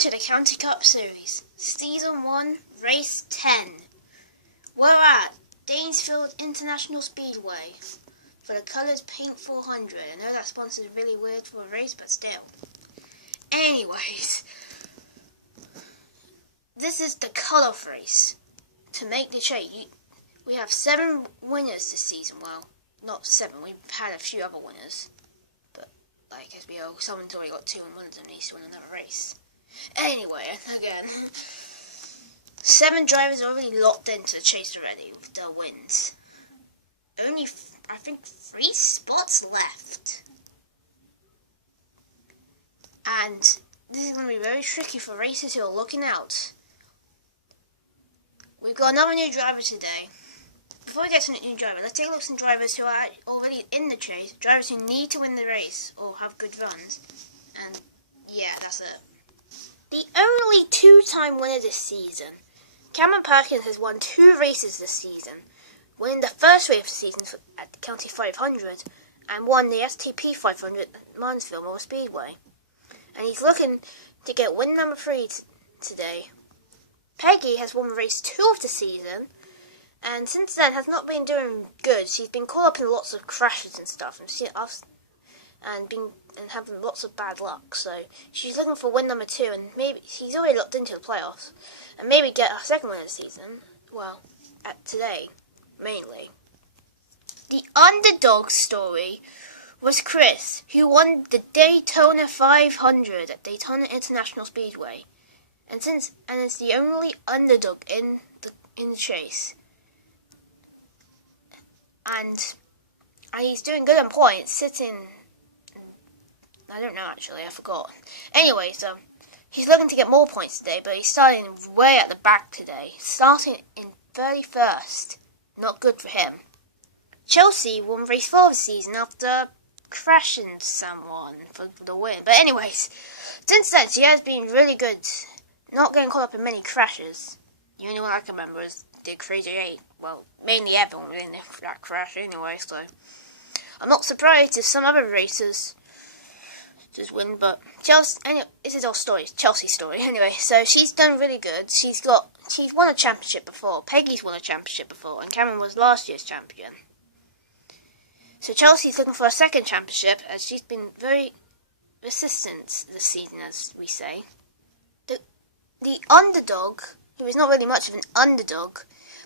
to the County Cup Series, Season 1, Race 10. We're at Danesfield International Speedway for the Colours Paint 400. I know that sponsored really weird for a race, but still. Anyways, this is the cut-off race. To make the chase, we have 7 winners this season. Well, not 7, we've had a few other winners. But, like, as we know, someone's already got 2 and one of them needs to win another race. Anyway, again, 7 drivers are already locked into the chase already with their wins. Only, I think, 3 spots left. And this is going to be very tricky for racers who are looking out. We've got another new driver today. Before we get to the new driver, let's take a look at some drivers who are already in the chase. Drivers who need to win the race or have good runs. And yeah, that's it. The only 2-time winner this season. Cameron Perkins has won 2 races this season, winning the first race of the season at the County 500 and won the STP 500 at Mansfield Motor Speedway. And he's looking to get win number 3 today. Peggy has won race 2 of the season, and since then has not been doing good. She's been caught up in lots of crashes and stuff, and having lots of bad luck. So she's looking for win number 2, and maybe she's already looked into the playoffs, and maybe get her second win of the season. Well, at today, mainly. The underdog story was Chris, who won the Daytona 500 at Daytona International Speedway, and is the only underdog in the chase. And he's doing good on points, sitting, I don't know actually, I forgot. Anyway, so he's looking to get more points today, but he's starting way at the back today, starting in 31st. Not good for him. Chelsea won race 4 of the season after crashing someone for the win. But anyways, since then she has been really good, not getting caught up in many crashes. The only one I can remember is the Crazy 8. Well, mainly everyone was in that crash anyway, so I'm not surprised if some other racers just win, but Chelsea, anyway, this is our story, Chelsea's story. Anyway, so she's done really good. She's won a championship before. Peggy's won a championship before, and Cameron was last year's champion. So Chelsea's looking for a second championship, as she's been very resistant this season, as we say. The underdog, who is not really much of an underdog,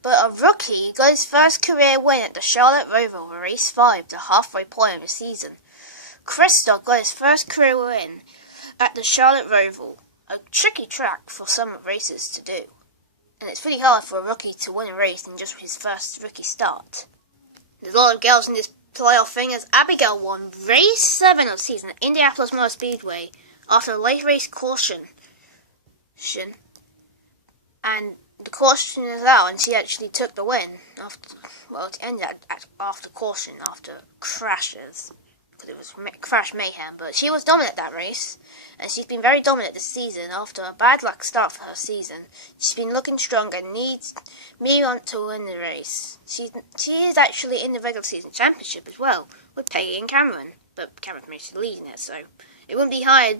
but a rookie, got his first career win at the Charlotte Roval for race 5, the halfway point of the season. Christoph got his first career win at the Charlotte Roval, a tricky track for some racers to do, and it's pretty hard for a rookie to win a race in just his first rookie start. There's a lot of girls in this playoff thing, as Abigail won race 7 of the season at Indianapolis Motor Speedway after a late race caution. And the caution is out, and she actually took the win it ended after caution, after crashes, because it was crash mayhem. But she was dominant that race, and she's been very dominant this season after a bad luck start for her season. She's been looking strong and needs Miron to win the race. She is actually in the regular season championship as well with Peggy and Cameron, but Cameron's mostly leading it, so it wouldn't be high.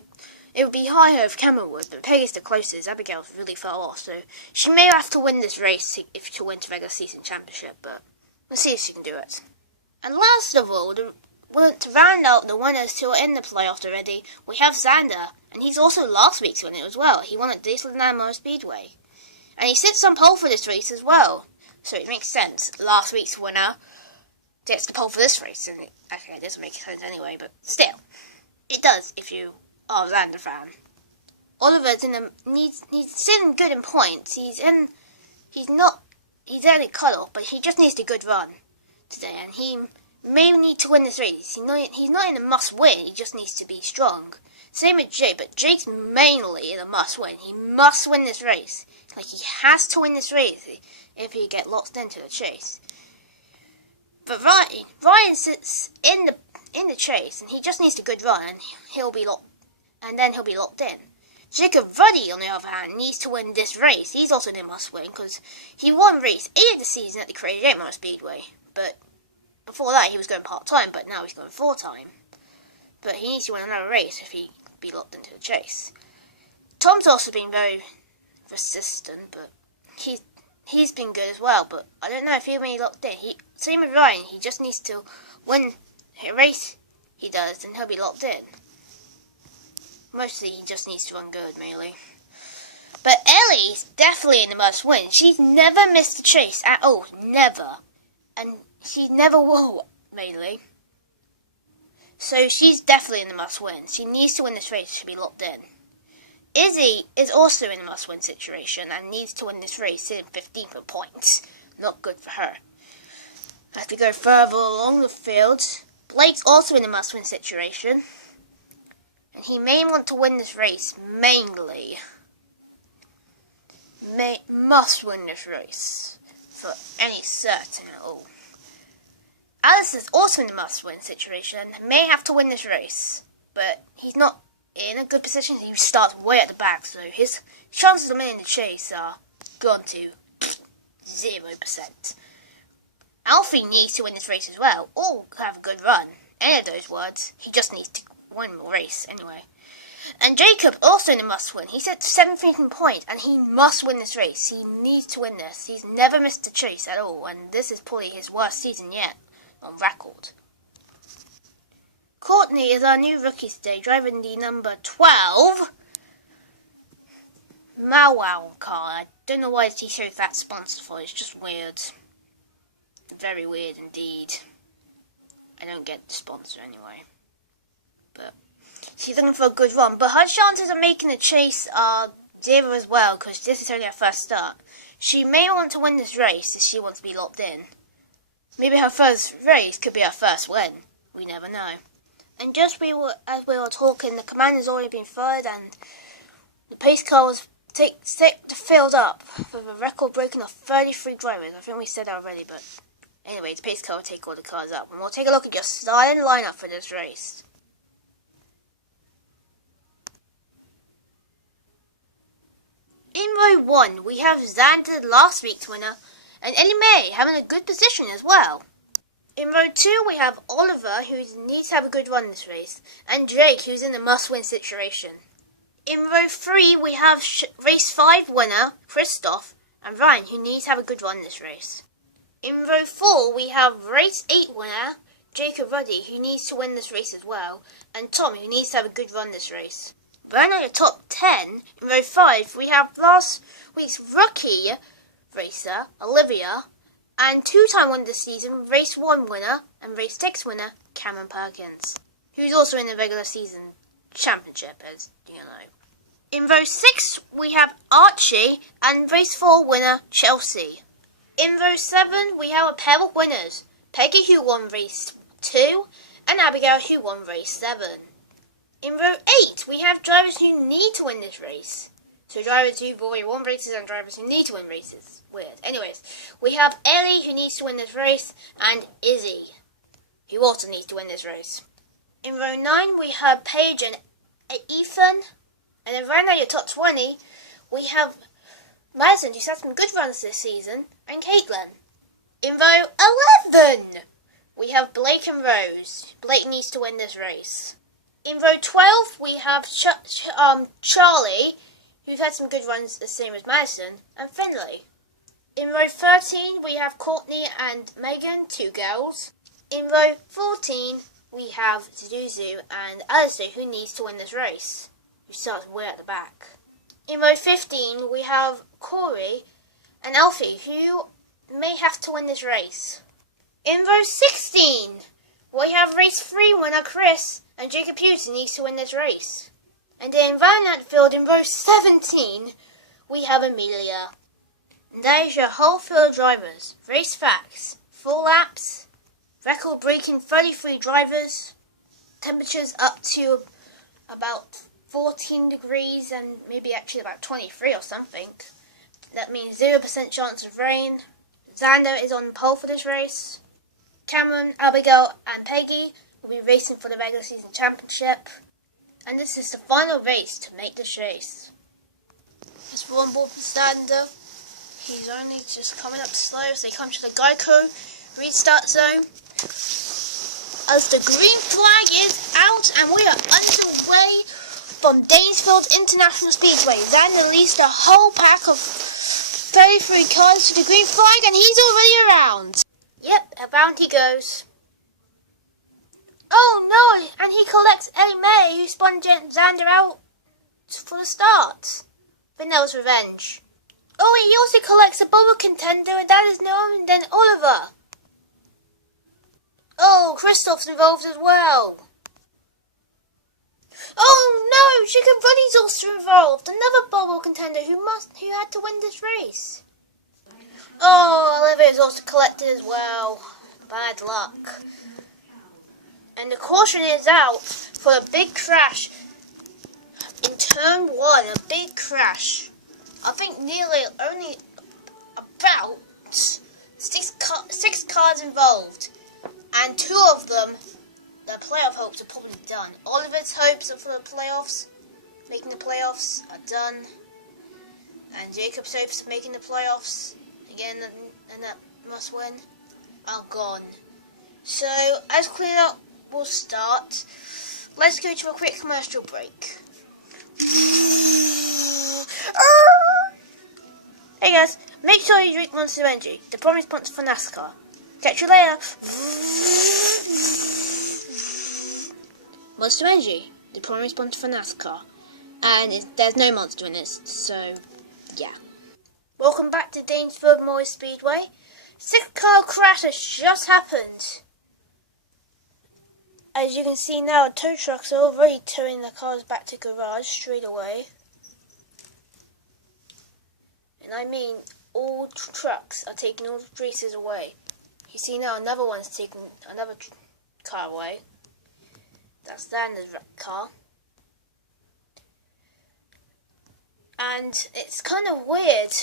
It would be higher if Cameron would, but Peggy's the closest. Abigail's really far off, so she may have to win this race if to win the regular season championship, but we'll see if she can do it. And last of all, to round out the winners who are in the playoffs already, we have Xander, and he's also last week's winner as well. He won at Danesfield Motor Speedway, and he sits on pole for this race as well, so it makes sense. Last week's winner gets the pole for this race, and it doesn't make sense anyway, but still, it does if you are a Xander fan. Oliver's he's sitting good in points. He's in a cuddle, but he just needs a good run today, and he may need to win this race. He's not in a must win, he just needs to be strong. Same with Jake, but Jake's mainly in a must win. He must win this race. Like, he has to win this race if he get locked into the chase. But Ryan sits in the chase, and he just needs a good run, and he'll be locked in. Jacob Ruddy, on the other hand, needs to win this race. He's also in a must win, because he won race 8 of the season at the Crazy 8 Motor Speedway, but before that he was going part-time, but now he's going full-time. But he needs to win another race if he be locked into the chase. Tom's also been very resistant, but he's been good as well. But I don't know if he'll be locked in. Same with Ryan. He just needs to win a race. He does, and he'll be locked in. Mostly, he just needs to run good, mainly. But Ellie's definitely in the must-win. She's never missed a chase at all. Never. And she never will, mainly. So she's definitely in the must-win. She needs to win this race to be locked in. Izzy is also in a must-win situation and needs to win this race in 15 points. Not good for her. As we go further along the field, Blake's also in a must-win situation. And he may want to win this race, mainly. Must win this race for any certain at all. Alice is also in a must-win situation and may have to win this race, but he's not in a good position. He starts way at the back, so his chances of winning the chase are gone to 0%. Alfie needs to win this race as well, or have a good run. Any of those words, he just needs to win the race anyway. And Jacob also in a must-win. He's at 17th point, and he must win this race. He needs to win this. He's never missed a chase at all, and this is probably his worst season yet on record. Courtney is our new rookie today, driving the number 12 Wow car. I don't know why he shows that sponsor for. It's just weird. Very weird indeed. I don't get the sponsor anyway. But she's looking for a good run. But her chances of making a chase are 0 as well, because this is only her first start. She may want to win this race if she wants to be locked in. Maybe her first race could be her first win. We never know. And just as we were talking, the command has already been fired, and the pace car was filled up with a record breaking of 33 drivers. I think we said that already, but anyway, the pace car will take all the cars up. And we'll take a look at your starting lineup for this race. In row 1, we have Xander, last week's winner, and Ellie Mae having a good position as well. In row 2, we have Oliver, who needs to have a good run this race, and Jake, who's in a must-win situation. In row 3, we have race 5 winner, Christoph, and Ryan, who needs to have a good run this race. In row 4, we have race 8 winner, Jacob Ruddy, who needs to win this race as well, and Tom, who needs to have a good run this race. Burn on your top 10, in row 5, we have last week's rookie racer, Olivia, and two-time winner this season, race 1 winner and race 6 winner, Cameron Perkins, who's also in the regular season championship, as you know. In row 6, we have Archie and race 4 winner, Chelsea. In row 7, we have a pair of winners, Peggy, who won race 2, and Abigail, who won race 7. In row 8, we have drivers who need to win this race. So drivers who've already won races and drivers who need to win races. Weird. Anyways, we have Ellie, who needs to win this race, and Izzy, who also needs to win this race. In row 9, we have Paige and Ethan. And then right now, your top 20, we have Madison, who's had some good runs this season, and Caitlin. In row 11, we have Blake and Rose. Blake needs to win this race. In row 12, we have Charlie, who's had some good runs the same as Madison, and Finley. In row 13, we have Courtney and Megan, 2 girls. In row 14, we have Zuzu and Alistair, who needs to win this race, who starts way at the back. In row 15, we have Corey and Alfie, who may have to win this race. In row 16, we have race 3 winner Chris, and Jacob Hughes needs to win this race. And then round that field in row 17, we have Amelia. And that is your whole field of drivers. Race facts, 4 laps, record-breaking 33 drivers, temperatures up to about 14 degrees and maybe actually about 23 or something. That means 0% chance of rain. Xander is on pole for this race. Cameron, Abigail and Peggy will be racing for the regular season championship. And this is the final race to make this race. It's one ball for Xander. He's only just coming up slow as they come to the Geico restart zone. As the green flag is out and we are underway from Danesfield International Speedway. Xander released a whole pack of 33 cars to the green flag and he's already around. Yep, around he goes. Oh no, and he collects Ellie May, who spun Xander out for the start. Vanel's revenge. Oh, he also collects a bubble contender, and that is no one than Oliver. Oh, Christoph's involved as well. Oh no, Chicken Bunny's also involved. Another bubble contender who had to win this race. Oh, Oliver's also collected as well. Bad luck. And the caution is out for a big crash in turn 1. A big crash. I think nearly only about six cars involved, and 2 of them, the playoff hopes are probably done. Oliver's hopes for the playoffs, making the playoffs, are done, and Jacob's hopes of making the playoffs again and that must win are gone. So as cleanup will start, let's go to a quick commercial break. Hey guys, make sure you drink Monster Energy, the promised sponsor for NASCAR. Catch you later. Monster Energy, the promised sponsor for NASCAR. And there's no monster in this, so yeah. Welcome back to Danesfield Motor Speedway. 6-car crash has just happened. As you can see now, tow trucks are already towing the cars back to garage straight away. And I mean, all trucks are taking all the races away. You see now, another one's taking another car away. That's Xander's car. And it's kind of weird,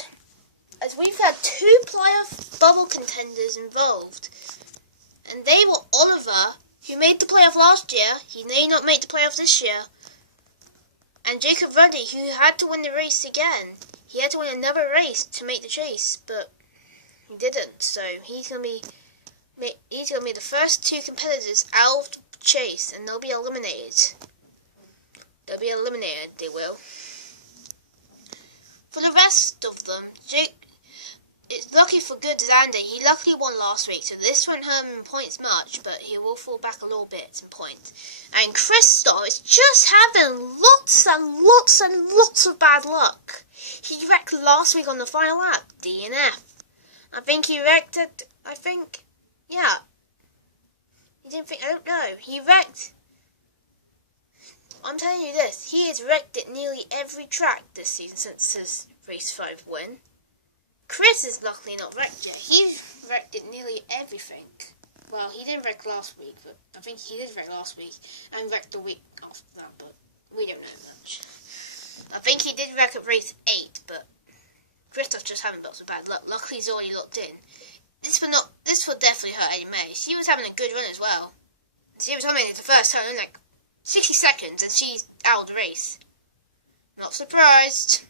as we've had 2 playoff bubble contenders involved. And they were Oliver, who made the playoff last year. He may not make the playoff this year. And Jacob Ruddy, who had to win the race again. He had to win another race to make the chase, but he didn't. So he's gonna be the first 2 competitors out of the chase, and they'll be eliminated. They'll be eliminated. They will. For the rest of them, it's lucky for good Xander. He luckily won last week, so this won't hurt him in points much, but he will fall back a little bit in points. And Christoph is just having lots and lots and lots of bad luck. He wrecked last week on the final lap, DNF. I think he wrecked it, yeah. I don't know. He wrecked. I'm telling you this, he has wrecked it nearly every track this season since his race 5 win. Chris is luckily not wrecked yet. He wrecked it nearly everything. Well, he didn't wreck last week, but I think he did wreck last week and wrecked the week after that, but we don't know much. I think he did wreck at race 8, but Christoph just having got some bad luck. Luckily he's already locked in. This will definitely hurt Ellie May. She was having a good run as well. She was having it the first time in like 60 seconds and she's out of the race. Not surprised.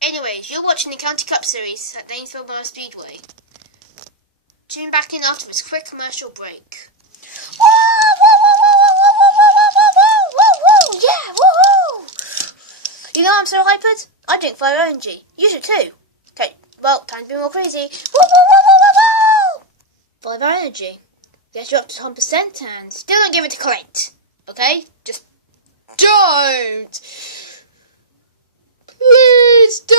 Anyways, you're watching the County Cup Series at Danesfield Motor Speedway. Tune back in after this quick commercial break. Yeah, woohoo! You know I'm so hyped? I drink Fire Energy. You should too. Okay, well, time to be more crazy. Woo, woo, woo, woo, woo, woo! Fire Energy. Get you up to 100% and still don't give it to Clint. Okay? Just don't! Please don't!